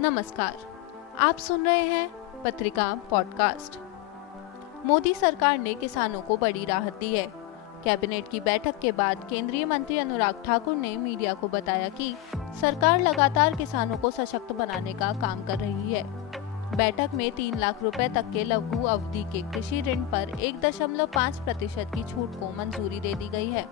नमस्कार, आप सुन रहे हैं पत्रिका पॉडकास्ट। मोदी सरकार ने किसानों को बड़ी राहत दी है। कैबिनेट की बैठक के बाद केंद्रीय मंत्री अनुराग ठाकुर ने मीडिया को बताया कि सरकार लगातार किसानों को सशक्त बनाने का काम कर रही है। बैठक में 3 लाख रुपए तक के लघु अवधि के कृषि ऋण पर 1.5% की छूट को मंजूरी दे दी गई है।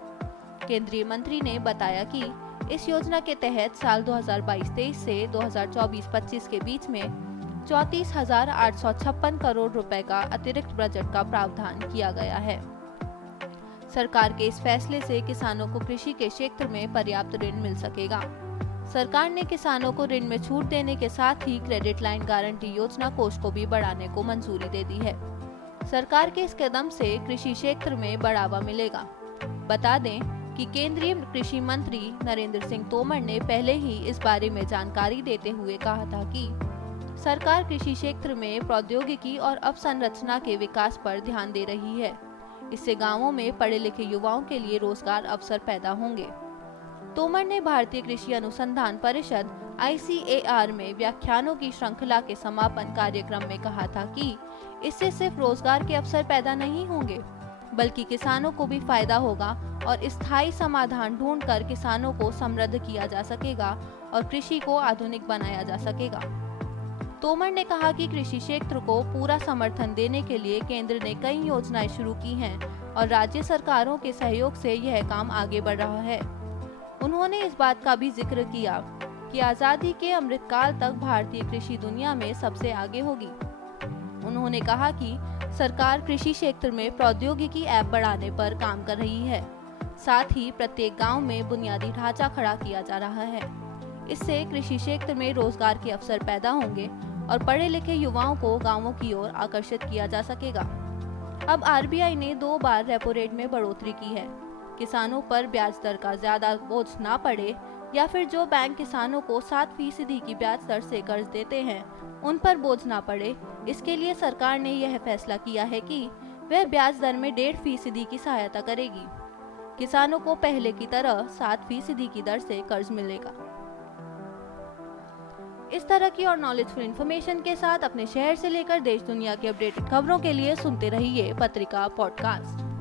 केंद्रीय मंत्री ने बताया कि इस योजना के तहत साल 2022-23 से 2024-25 के बीच में 34,856 करोड़ रुपए का अतिरिक्त बजट का प्रावधान किया गया है। सरकार के इस फैसले से किसानों को कृषि के क्षेत्र में पर्याप्त ऋण मिल सकेगा। सरकार ने किसानों को ऋण में छूट देने के साथ ही क्रेडिट लाइन गारंटी योजना कोष को भी बढ़ाने को मंजूरी दे दी है। सरकार के इस कदम से कृषि क्षेत्र में बढ़ावा मिलेगा। बता दें कि केंद्रीय कृषि मंत्री नरेंद्र सिंह तोमर ने पहले ही इस बारे में जानकारी देते हुए कहा था कि सरकार कृषि क्षेत्र में प्रौद्योगिकी और अवसंरचना के विकास पर ध्यान दे रही है। इससे गांवों में पढ़े लिखे युवाओं के लिए रोजगार अवसर पैदा होंगे। तोमर ने भारतीय कृषि अनुसंधान परिषद ICAR में व्याख्यानों की श्रृंखला के समापन कार्यक्रम में कहा था कि इससे सिर्फ रोजगार के अवसर पैदा नहीं होंगे, बल्कि किसानों को भी फायदा होगा और स्थायी समाधान ढूंढकर किसानों को समृद्ध किया जा सकेगा और कृषि को आधुनिक बनाया जा सकेगा। तोमर ने कहा कि कृषि क्षेत्र को पूरा समर्थन देने के लिए केंद्र ने कई योजनाएं शुरू की हैं और राज्य सरकारों के सहयोग से यह काम आगे बढ़ रहा है। उन्होंने इस बात का भी जिक्र किया कि आजादी के अमृतकाल तक भारतीय कृषि दुनिया में सबसे आगे होगी। उन्होंने कहा कि सरकार कृषि क्षेत्र में प्रौद्योगिकी ऐप बढ़ाने पर काम कर रही है। साथ ही प्रत्येक गांव में बुनियादी ढांचा खड़ा किया जा रहा है। इससे कृषि क्षेत्र में रोजगार के अवसर पैदा होंगे और पढ़े लिखे युवाओं को गांवों की ओर आकर्षित किया जा सकेगा। अब RBI ने 2 बार रेपो रेट में बढ़ोतरी की है। किसानों पर ब्याज दर का ज्यादा बोझ ना पड़े या फिर जो बैंक किसानों को 7% की ब्याज दर से कर्ज देते हैं उन पर बोझ ना पड़े, इसके लिए सरकार ने यह फैसला किया है कि वह ब्याज दर में 1.5% की सहायता करेगी। किसानों को पहले की तरह 7% की दर से कर्ज मिलेगा। इस तरह की और नॉलेजफुल इन्फॉर्मेशन के साथ अपने शहर से लेकर देश दुनिया की अपडेटेड खबरों के लिए सुनते रहिए पत्रिका पॉडकास्ट।